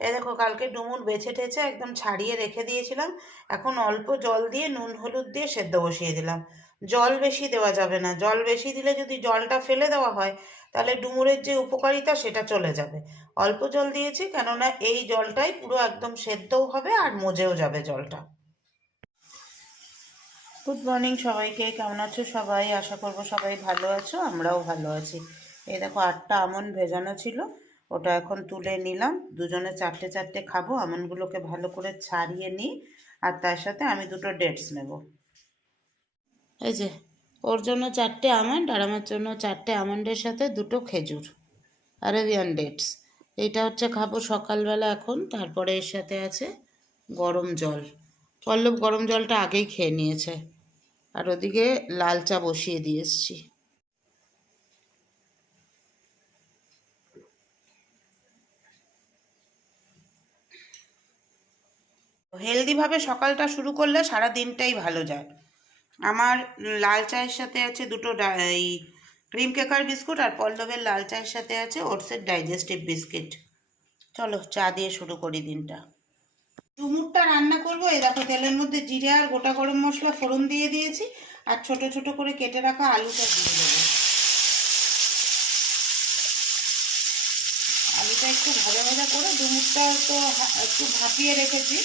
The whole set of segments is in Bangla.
এই দেখো, কালকে ডুমুর বেছে টেছে একদম ছাড়িয়ে রেখে দিয়েছিলাম। এখন অল্প জল দিয়ে নুন, হলুদ দিয়ে সেদ্ধ বসিয়ে দিলাম। জল বেশি দেওয়া যাবে না। জল বেশি দিলে যদি জলটা ফেলে দেওয়া হয়, তাহলে ডুমুরের যে উপকারিতা সেটা চলে যাবে। অল্প জল দিয়েছি, কেননা এই জলটাই পুরো একদম সেদ্ধও হবে আর মজেও যাবে জলটা। গুড মর্নিং সবাইকে, কেমন আছো সবাই? আশা করব সবাই ভালো আছো, আমরাও ভালো আছি। এই দেখো, আটটা আমন ভেজানো ছিল। ওটা এখন তুলে নিলাম। দুজনে চারটে চারটে খাব, আমনগুলোকে ভালো করে ছাড়িয়ে নিই, আর তার সাথে আমি দুটো ডেটস নেব। এই যে, ওর জন্য চারটে আমন্ড আর আমার জন্য চারটে আমন্ডের সাথে দুটো খেজুর। আরেবিয়ান ডেটস এইটা হচ্ছে খাব সকালবেলা এখন, তারপরে এর সাথে আছে গরম জল। পল্লব গরম জলটা আগেই খেয়ে নিয়েছে। আর ওদিকে লাল চা বসিয়ে দিয়ে এসছি। হেলদিভাবে সকালটা শুরু করলে সারা দিনটাই ভালো যায়। আমার লাল চায়ের সাথে আছে দুটো এই ক্রিম কেকার বিস্কুট আর পল্লবের লাল চায়ের সাথে আছে ওটসের ডাইজেস্টিভ বিস্কিট চলো, চা দিয়ে শুরু করি দিনটা। ডুমুরটা রান্না করব। এই দেখো, তেলের মধ্যে জিরে আর গোটা গরম মশলা ফোড়ন দিয়ে দিয়েছি আর ছোট ছোট করে কেটে রাখা আলুটা দিয়ে দেবো। আলুটা একটু ভাজা ভাজা করে ডুমুরটা তো একটু ভাপিয়ে রেখেছি।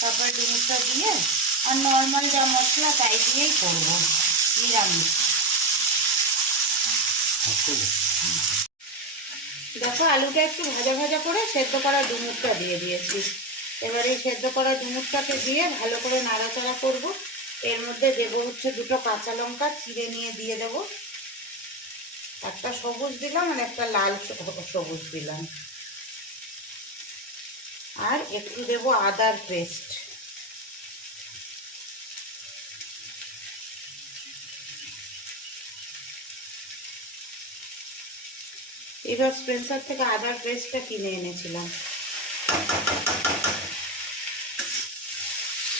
তারপরে ডুমুরটা দিয়ে আর নর্মাল যা মশলা তাই দিয়েই করব নিরামিষ। দেখো আলুটা একটু ভাজা ভাজা করে সেদ্ধ করা ডুমুরটা দিয়ে দিয়েছি। এবারে এই সেদ্ধ করা ডুমুরটাকে দিয়ে ভালো করে নাড়াচাড়া করব। এর মধ্যে দেবো হচ্ছে দুটো কাঁচা লঙ্কা চিড়ে নিয়ে দিয়ে দেবো। একটা সবুজ দিলাম আর একটা লাল সবুজ দিলাম। আর একটু দেবো আদার পেস্ট। এবার স্পেন্সার থেকে আদার পেস্টটা কিনে এনেছিলাম।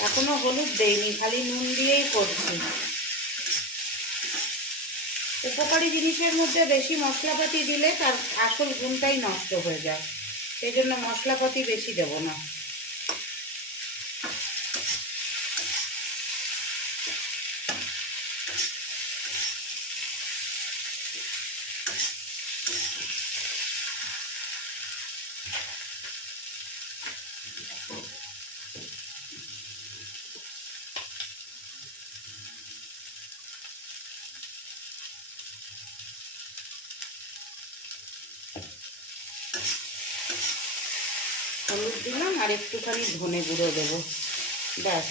এখনও হলুদ দেইনি, খালি নুন দিয়েই করছি। উপকারী জিনিসের মধ্যে বেশি মশলাপাতি দিলে তার আসল গুণটাই নষ্ট হয়ে যায়। সেই জন্য মশলাপাতি বেশি দেবো না হলুদ দিলাম আর একটুখানি ধনে গুঁড়ো দেবো। ব্যাস।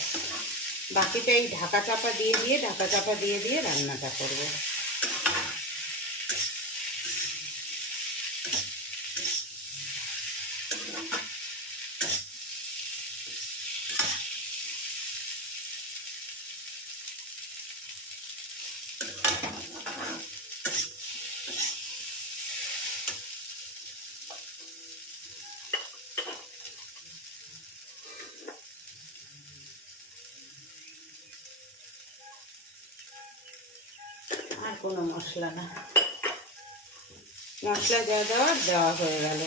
বাকিটা এই ঢাকা চাপা দিয়ে দিয়ে, ঢাকা চাপা দিয়ে দিয়ে রান্নাটা করব আর কোনো মশলা না। মশলা যা দেওয়ার দেওয়া হয়ে গেল।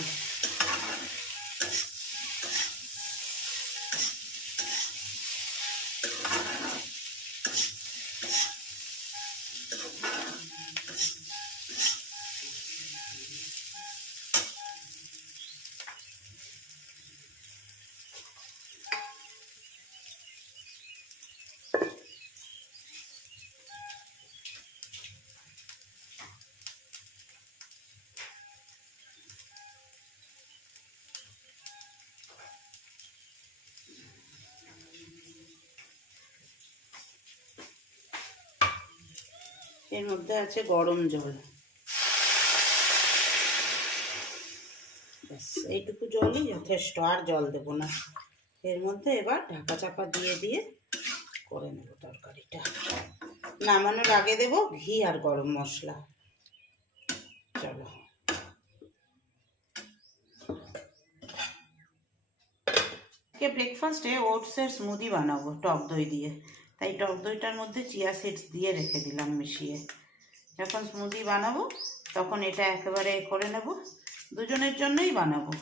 এর মধ্যে আছে গরম জল। ব্যাস, এইটুকু জলই যথেষ্ট, আর জল দেবো না। এর মধ্যে এবার ঢাকা চাপা দিয়ে দিয়ে করে নেব তরকারিটা। নামানোর আগে দেব ঘি আর গরম মশলা। চলো। ব্রেকফাস্টে ওটসের স্মুদি বানাবো, টক দই দিয়ে। তাই টক দইটার মধ্যে চিয়া সিডস দিয়ে রেখে দিলাম মিশিয়ে। যখন স্মুদি বানাবো, তখন এটা একেবারে করে নেব। দুজনের জন্যই বানাবো।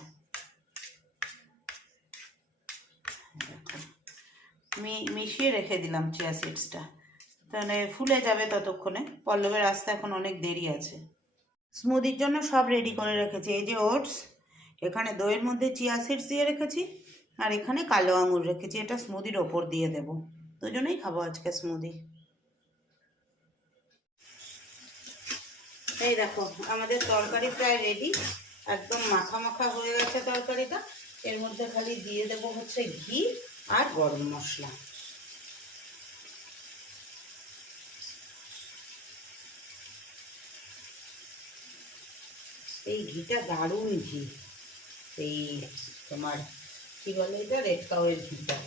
মিশিয়ে রেখে দিলাম চিয়া সিডসটা তাহলে ফুলে যাবে ততক্ষণে। পল্লবের আসতে এখন অনেক দেরি আছে। স্মুদির জন্য সব রেডি করে রেখেছি। এই যে ওটস এখানে দইয়ের মধ্যে চিয়া সিডস দিয়ে রেখেছি। আর এখানে কালো আঙুর রেখেছি। এটা স্মুদির ওপর দিয়ে দেবো। দুজনেই খাব আজকে স্মুদি এই দেখো, আমাদের তরকারি প্রায় রেডি একদম মাখা মাখা হয়ে গেছে তরকারিটা। এর মধ্যে খালি দিয়ে দেবো হচ্ছে ঘি আর গরম মশলা। এই ঘিটা দারুণ ঘি। এই তোমার, কি বলে এটা? রেড কাউয়ের ঘিটা।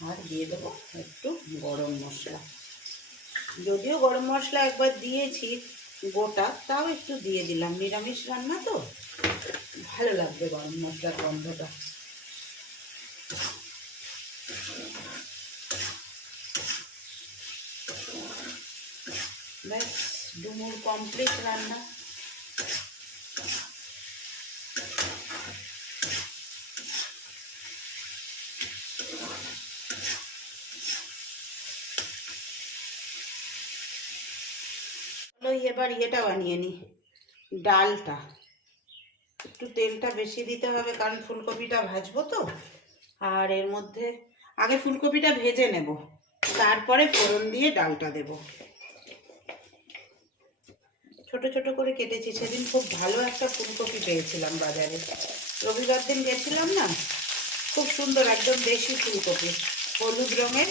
আর দিয়ে দেবো একটু গরম মশলা। যদিও গরম মশলা একবার দিয়েছি গোটা, তাও একটু দিয়ে দিলাম। নিরামিষ রান্না তো? ভালো লাগবে গরম মশলার গন্ধটা। ব্যাস, ডুমুর কমপ্লিট রান্না। চলো এবার ইয়েটা বানিয়ে নিই ডালটা। একটু তেলটা বেশি দিতে হবে, কারণ ফুলকপিটা ভাজবো তো। আর এর মধ্যে, আগে ফুলকপিটা ভেজে নেব, তারপরে ফোড়ন দিয়ে ডালটা দেব। ছোট ছোট করে কেটেছি, সেদিন খুব ভালো একটা ফুলকপি পেয়েছিলাম বাজারে। রবিবার দিন গেছিলাম না, খুব সুন্দর, একদম দেশি ফুলকপি। হলুদ রঙের,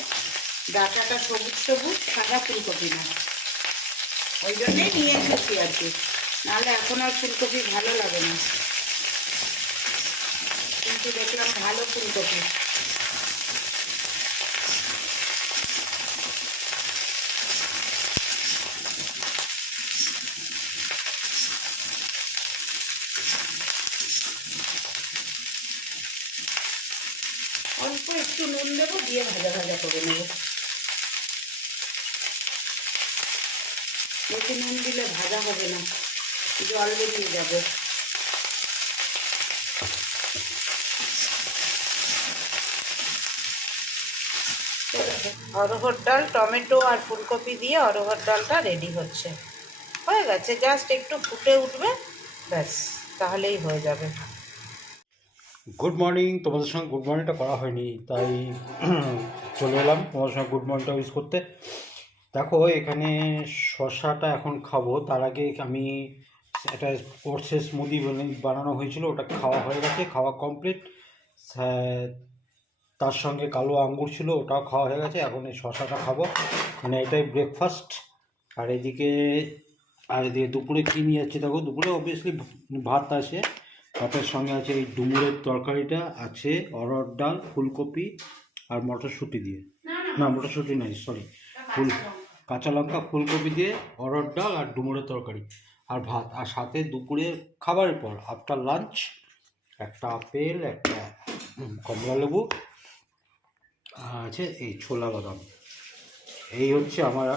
ডাটাটা সবুজ সবুজ, সাদা ফুলকপি না। ওই জন্যই নিয়ে এসেছি আর কি। নাহলে এখন আর ফুলকপি ভালো লাগে না। কিন্তু দেখলাম ভালো ফুলকপি। অল্প একটু নুন দেবো, দিয়ে ভাজা ভাজা করে নেব। বেশি নুন দিলে ভাজা হবে না। জল বেরিয়ে যাবে। অরহর ডাল, টমেটো আর ফুলকপি দিয়ে অরহর ডালটা রেডি হচ্ছে। হয়ে গেছে জাস্ট একটু ফুটে উঠবে, ব্যাস, তাহলেই হয়ে যাবে। গুড মর্নিং তোমাদের সঙ্গে গুড মর্নিংটা করা হয়নি, তাই চলে এলাম। তোমাদের সঙ্গে গুড মর্নিংটা ইউজ করতে। দেখো, এখানে শসাটা এখন খাব। তার আগে আমি একটা ওটসের স্মুদি বানানো হয়েছিল, ওটা খাওয়া হয়ে গেছে, খাওয়া কমপ্লিট তার সঙ্গে কালো আঙ্গুর ছিল, ওটাও খাওয়া হয়ে গেছে। এখন এই শসাটা খাব। মানে এটাই ব্রেকফাস্ট আর এদিকে আর এদিকে দুপুরে কী নিয়ে যাচ্ছে দেখো, দুপুরে অবভিয়াসলি ভাত আছে। ভাতের সঙ্গে আছে এই ডুমুরের তরকারিটা, আছে অরহর ডাল, ফুলকপি আর মটরশুঁটি দিয়ে। না মটরশুঁটি নাই সরি ফুল, কাঁচা লঙ্কা, ফুলকপি দিয়ে অরহর ডাল আর ডুমুরের তরকারি আর ভাত। আর সাথে দুপুরে খাবারের পর আফটার লাঞ্চ একটা আপেল, একটা কমলা লেবু, আর আছে এই ছোলা বাদাম। এই হচ্ছে আমার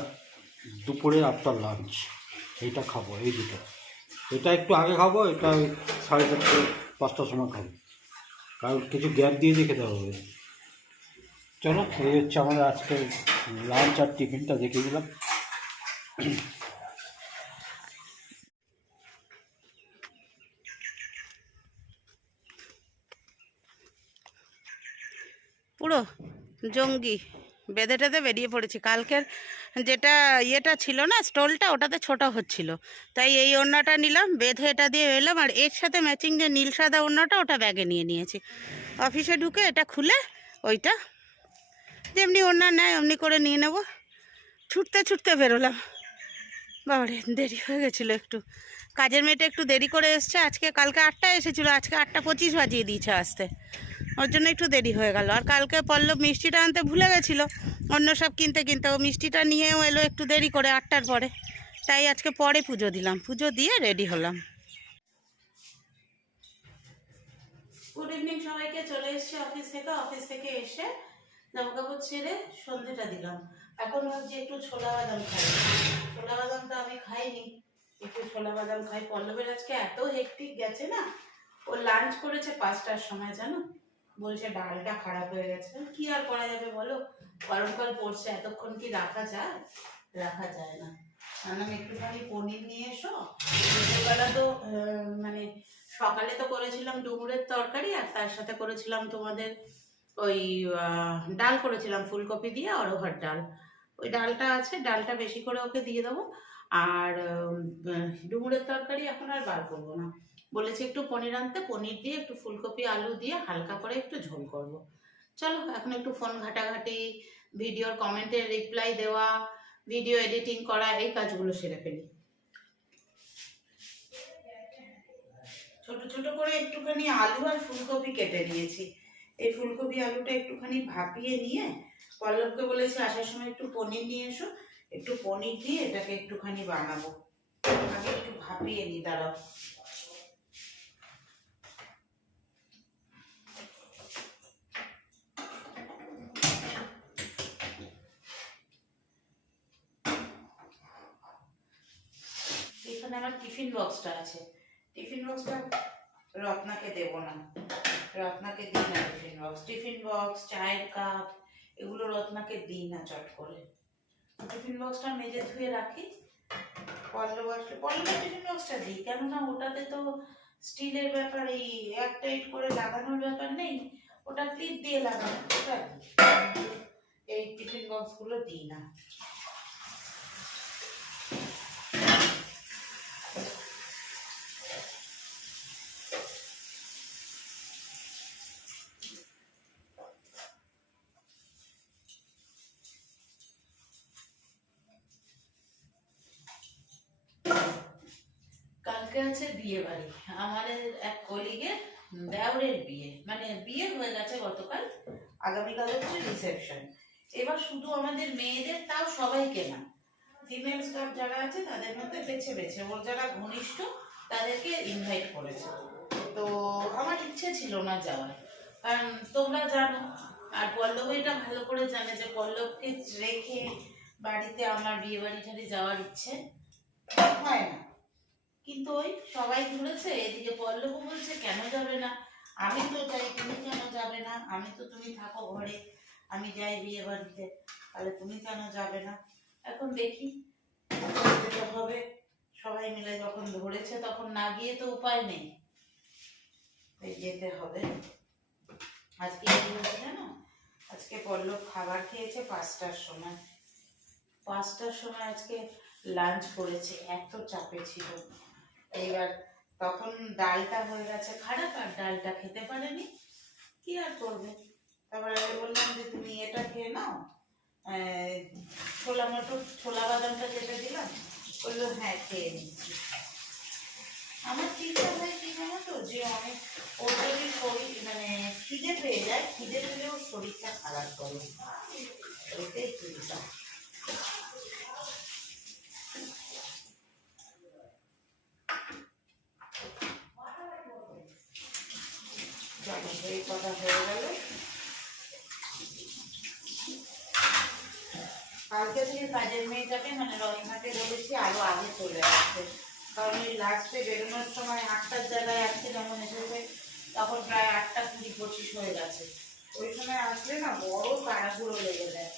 দুপুরে আফটার লাঞ্চ এইটা খাব, এই দুটো। এটা একটু আগে খাব, এটা সাড়ে চারটে, পাঁচটার সময় খাব। কারণ কিছু গ্যাপ দিয়ে দিয়ে খেতে হবে। চলো এই হচ্ছে আমাদের আজকের লাঞ্চ আর টিফিনটা দেখিয়ে দিলাম পুরো জঙ্গি, বেঁধে টেঁধে বেরিয়ে পড়েছি। কালকের যেটা ইয়েটা ছিল না, স্টোলটা, ওটাতে ছোট হচ্ছিল। তাই এই ওড়নাটা নিলাম, বেঁধে এটা দিয়ে এলাম, আর এর সাথে ম্যাচিং যে নীল সাদা ওড়নাটা, ওটা ব্যাগে নিয়ে নিয়েছি। অফিসে ঢুকে এটা খুলে, ওইটা যেমনি ওড়না নেয় অমনি করে নিয়ে নেব। ছুটতে ছুটতে বেরোলাম। বাবারে, দেরি হয়ে গেছিল একটু। কাজের মেয়েটা একটু দেরি করে এসছে। আজকে কালকে আটটায় এসেছিল। আজকে আটটা পঁচিশ বাজিয়ে দিয়েছে আসতে। ওর জন্য একটু দেরি হয়ে গেল। আর কালকে পল্লব মিষ্টিটা আনতে ভুলে গেছিল। অন্য সব কিনতে কিনতে ও মিষ্টিটা নিয়েও এলো একটু দেরি করে আটটার পরে। তাই আজকে পরে পুজো দিলাম। পুজো দিয়ে রেডি হলাম। গুড ইভিনিং সবাইকে। চলে এসেছি অফিস থেকে। অফিস থেকে এসে জামা কাপড় ছেড়ে সন্ধ্যেটা দিলাম। এখন ভাবছি একটু ছোলা বাদাম খাই। ছোলা বাদাম তো আমি খাইনি, একটু ছোলা বাদাম খাই। পল্লবের আজকে এত হেক্টিক গেছে না, ও লাঞ্চ করেছে পাঁচটার সময়, জানো? বলছে, ডালটা খারাপ হয়ে গেছে। কি আর করা যাবে বলো? গরমকাল পড়ছে, এতক্ষণ কি রাখা যায়? রাখা যায় না। আনলাম একটুখানি পনির নিয়ে এসো। দুপুরবেলা তো মানে সকালে তো করেছিলাম ডুমুরের তরকারি, আর তার সাথে করেছিলাম তোমাদের ওই ডাল করেছিলাম ফুলকপি দিয়ে অরহর ডাল। ওই ডালটা আছে, ডালটা বেশি করে ওকে দিয়ে দেবো। আর ডুমুরের তরকারি এখন আর বার করব না। বলেছি একটু পনির আনতে, পনির দিয়ে একটু ফুলকপি, আলু দিয়ে হালকা করে একটু ঝোল করব। চলো, এখন একটু ফোন ঘাটাঘাটি, ভিডিওর কমেন্টের রিপ্লাই দেওয়া, ভিডিও এডিটিং করা, এই কাজগুলো সেরে ফেলি। ছোট ছোট করে একটুখানি আলু আর ফুলকপি কেটে নিয়েছি। এই ফুলকপি আলুটা একটুখানি ভাপিয়ে নিয়ে, পল্লবকে বলেছি আসার সময় একটু পনির নিয়ে এসো, একটু পনির দিয়ে এটাকে একটুখানি বানাবো। আগে একটু ভাপিয়ে নিই দাঁড়াও। এখানে আমার টিফিন বক্সটা আছে। টিফিন বক্সটা রত্নাকে দেব না। রত্নাকে দিই না, টিফিন বক্স টিফিন বক্স চায়ের কাপ এগুলো রত্নাকে দিই না চট করে। টিফিন বক্সটা মেজে ধুয়ে রাখি। পল্লব আসলে পল্লবের টিফিন বক্সটা দিই? কেননা ওটাতে তো স্টিলের ব্যাপার, এই এক টাইট করে লাগানোর ব্যাপার নেই, ওটা দিয়ে লাগানো এই টিফিন বক্সগুলো দিই না। বিয়ে বাড়ি। আমাদের এক কলিগের দেওরের বিয়ে। মানে বিয়ে হয়ে গেছে গতকাল, আগামীকাল হচ্ছে রিসেপশন এবার শুধু আমাদের মেয়েদের, তাও সবাইকে না। ফিমেল স্টাফ যারা আছে, তাদের মধ্যে বেছে বেছে, ওর যারা ঘনিষ্ঠ, তাদেরকে ইনভাইট করেছে। তো আমার ইচ্ছে ছিল না যাওয়ার। কারণ তোমরা জানো, আর পল্লব এটা ভালো করে জানে যে পল্লবকে রেখে বাড়িতে আমার বিয়ে বাড়ি যাওয়ার ইচ্ছে হয় না। কিন্তু ওই সবাই ঘুরেছে এদিকে পল্লব বলছে, কেন যাবে না? আমি তো যাই, তুমি কেন যাবে না? আমি তো তুমি থাকো ঘরে, আমি যাই বিয়ে বাড়িতে। তাহলে তুমি কেন যাবে না? এখন দেখি হবে, সবাই মিলে যখন ধরেছে, তখন না গিয়ে তো উপায় নেই। যেতে হবে। আজকে জানো? আজকে পল্লব খাবার খেয়েছে পাঁচটার সময়। পাঁচটার সময় আজকে লাঞ্চ করেছে, এত চাপে ছিল। এইবার তখন ডালটা হয়ে গেছে খারাপ আর ডালটা খেতে পারেনি। কি আর করবে? তারপরে আমি বললাম যে, তুমি এটা খেয়ে নাও। ছোলা মটর, ছোলা বাদামটা যেটা দিলাম, বলল হ্যাঁ খেয়ে নিচ্ছি। আমার চিন্তা হয় কি জানো তো, যে অনেক ওর যদি শরীর মানে খিদে পেয়ে যায়, খিদে পেলে ওর শরীরটা খারাপ করে। ওইটাই চিন্তা চলো এই কথা হয়ে গেল। কালকে থেকে কাজের মেয়েটাকে মানে রত্নাকে বলেছি, আরও আগে চলে আসছে কারণ এই লাস্টে বেরোনোর সময় আটটার জায়গায় আজকে যখন এসেছে, তখন প্রায় আটটা কুড়ি পঁচিশ হয়ে গেছে। ওই সময় আসলে না বড় তাড়াগুলো লেগে যায়,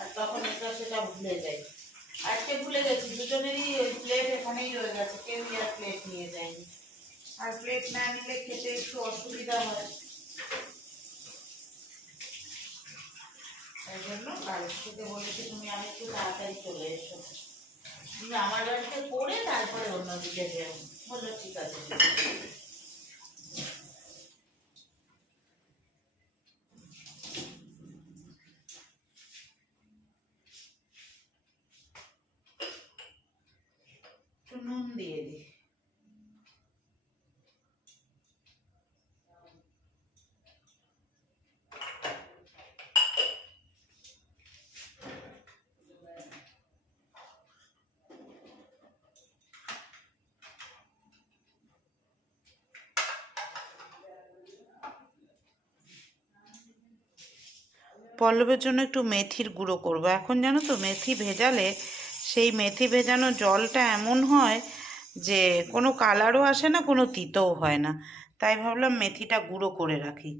আর তখন এটা সেটা ভুলে যাই আজকে ভুলে গেছি, দুজনেরই ওই প্লেট এখানেই রয়ে গেছে কেউ আর প্লেট নিয়ে যায়নি। আর প্লেট না নিলে খেতে একটু অসুবিধা হয়। জন্য বলেছি তুমি একটু তাড়াতাড়ি চলে এসো। তুমি আমার বাড়িতে তারপরে অন্যদিকে যেও। বলল ঠিক আছে নুন দিয়ে দিই। পল্লবের জন্য একটু মেথির গুঁড়ো করব। এখন জানো তো, মেথি ভেজালে সেই মেথি ভেজানো জলটা এমন হয় যে কোনো কালারও আসে না, কোনো তিতও হয় না। তাই ভাবলাম মেথিটা গুঁড়ো করে রাখি।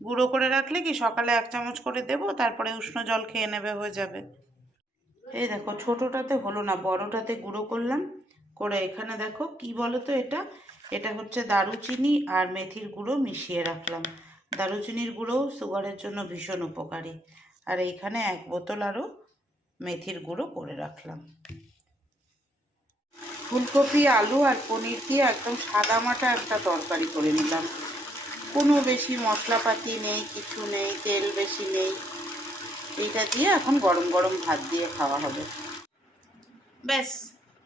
গুঁড়ো করে রাখলে কি সকালে এক চামচ করে দেবো, তারপরে উষ্ণ জল খেয়ে নেবে, হয়ে যাবে। এই দেখো, ছোটোটাতে হলো না, বড়টাতে গুঁড়ো করলাম। করে এখানে দেখো, কি বলো তো এটা? এটা হচ্ছে দারুচিনি আর মেথির গুঁড়ো মিশিয়ে রাখলাম। দারুচিনির গুঁড়ো সুগারের জন্য ভীষণ উপকারী। আর এইখানে এক বোতল আরও মেথির গুঁড়ো করে রাখলাম। ফুলকপি, আলু আর পনির দিয়ে একদম সাদামাটা একটা তরকারি করে নিলাম। কোনো বেশি মশলাপাতি নেই, কিছু নেই, তেল বেশি নেই। এইটা দিয়ে এখন গরম গরম ভাত দিয়ে খাওয়া হবে। ব্যাস,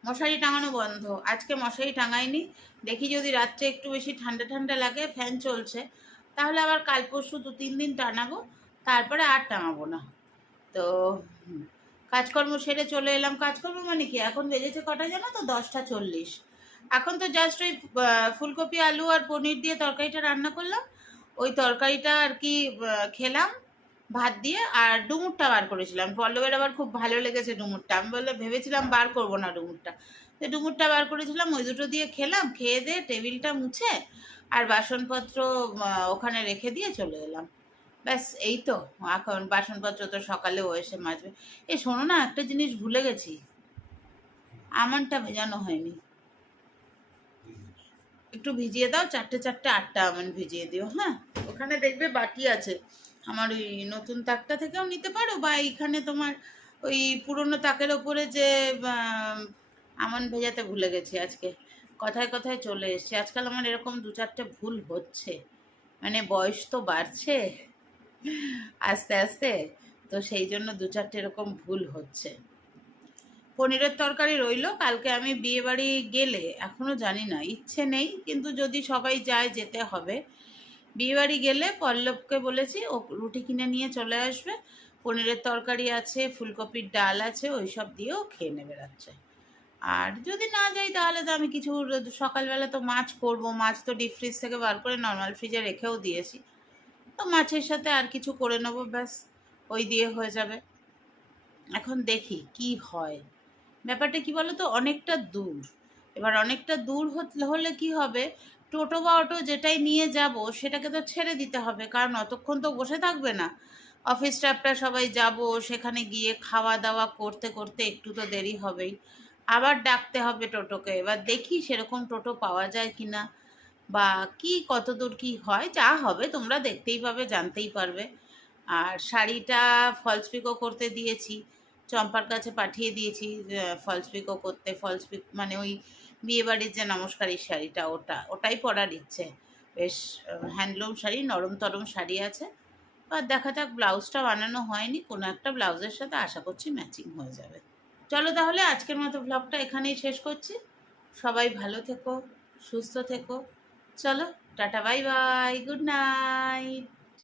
মশারি টাঙানো বন্ধ। আজকে মশারি টাঙাইনি। দেখি যদি রাত্রে একটু বেশি ঠান্ডা ঠান্ডা লাগে, ফ্যান চলছে। তাহলে আবার কাল পরশু দু তিন দিন টানাবো, তারপরে আর টাঙাবো না। তো কাজকর্ম সেরে চলে এলাম। কাজকর্ম মানে কি? এখন বেজেছে কটা জানো তো? দশটা চল্লিশ। এখন তো জাস্ট ওই ফুলকপি, আলু আর পনির দিয়ে তরকারিটা রান্না করলাম। ওই তরকারিটা আর কি খেলাম, ভাত দিয়ে আর ডুমুরটা বার করেছিলাম। পল্লবের আবার খুব ভালো লেগেছে ডুমুরটা। আমি বললে ভেবেছিলাম বার করব না ডুমুরটা। তো ডুমুরটা বার করেছিলাম, ওই দুটো দিয়ে খেলাম, খেয়ে দিয়ে টেবিলটা মুছে আর বাসনপত্র ওখানে রেখে দিয়ে চলে এলাম। ব্যাস, এই তো, এখন বাসনপত্র তো সকালে ও এসে মাজবে। এ, শোনো না, একটা জিনিস ভুলে গেছি। আমনটা ভেজানো হয়নি। একটু ভিজিয়ে দাও, চারটে চারটে আটটা আমন ভিজিয়ে দিও হ্যাঁ? ওখানে দেখবে বাটি আছে। আমার ওই নতুন তাকটা থেকেও নিতে পারো, বা এইখানে তোমার ওই পুরনো তাকের ওপরে যে আমন ভেজাতে ভুলে গেছি আজকে। কথায় কথায় চলে এসছে। আজকাল আমার এরকম দু চারটে ভুল হচ্ছে। মানে বয়স তো বাড়ছে। আস্তে আস্তে। তো সেই জন্য দু চারটে এরকম ভুল হচ্ছে। পনিরের তরকারি রইল। কালকে আমি বিয়ে বাড়ি গেলে, এখনও জানি না, ইচ্ছে নেই। কিন্তু যদি সবাই যায়, যেতে হবে। বিয়ে বাড়ি গেলে পল্লবকে বলেছি, ও রুটি কিনে নিয়ে চলে আসবে। পনিরের তরকারি আছে, ফুলকপির ডাল আছে ওই সব দিয়েও খেয়ে নেবে রাত্রে। আর যদি না যাই তাহলে তো আমি কিছু সকালবেলা তো মাছ করব, মাছ তো ডিপ ফ্রিজ থেকে বার করে নর্মাল ফ্রিজে রেখেও দিয়েছি। তো মাছের সাথে আর কিছু করে নেব, ব্যাস, ওই দিয়ে হয়ে যাবে। এখন দেখি কি হয়। ব্যাপারটা কি বলো তো অনেকটা দূর। এবার অনেকটা দূর হলে কি হবে, টোটো বা অটো যেটাই নিয়ে যাব, সেটাকে তো ছেড়ে দিতে হবে, কারণ অতক্ষণ তো বসে থাকবে না। অফিস স্টাফটা সবাই যাব, সেখানে গিয়ে খাওয়া দাওয়া করতে করতে একটু তো দেরি হবেই। আবার ডাকতে হবে টোটোকে। এবার দেখি সেরকম টোটো পাওয়া যায় কি না বা কি কত দূর কি হয়, যা হবে তোমরা দেখতেই পাবে, জানতেই পারবে। আর শাড়িটা ফলস পিকো করতে দিয়েছি, চম্পার কাছে পাঠিয়ে দিয়েছি ফলস পিকো করতে ফলস পিক মানে ওই বিয়েবাড়ির যে নমস্কারের শাড়িটা, ওটা, ওটাই পরার ইচ্ছে। বেশ হ্যান্ডলুম শাড়ি, নরম তরম শাড়ি আছে। আর দেখা যাক, ব্লাউজটা বানানো হয়নি, কোনো একটা ব্লাউজের সাথে আশা করছি ম্যাচিং হয়ে যাবে। চলো তাহলে আজকের মতো ব্লগটা এখানেই শেষ করছি। সবাই ভালো থেকো, সুস্থ থেকো। চলো, ta-ta bye bye good night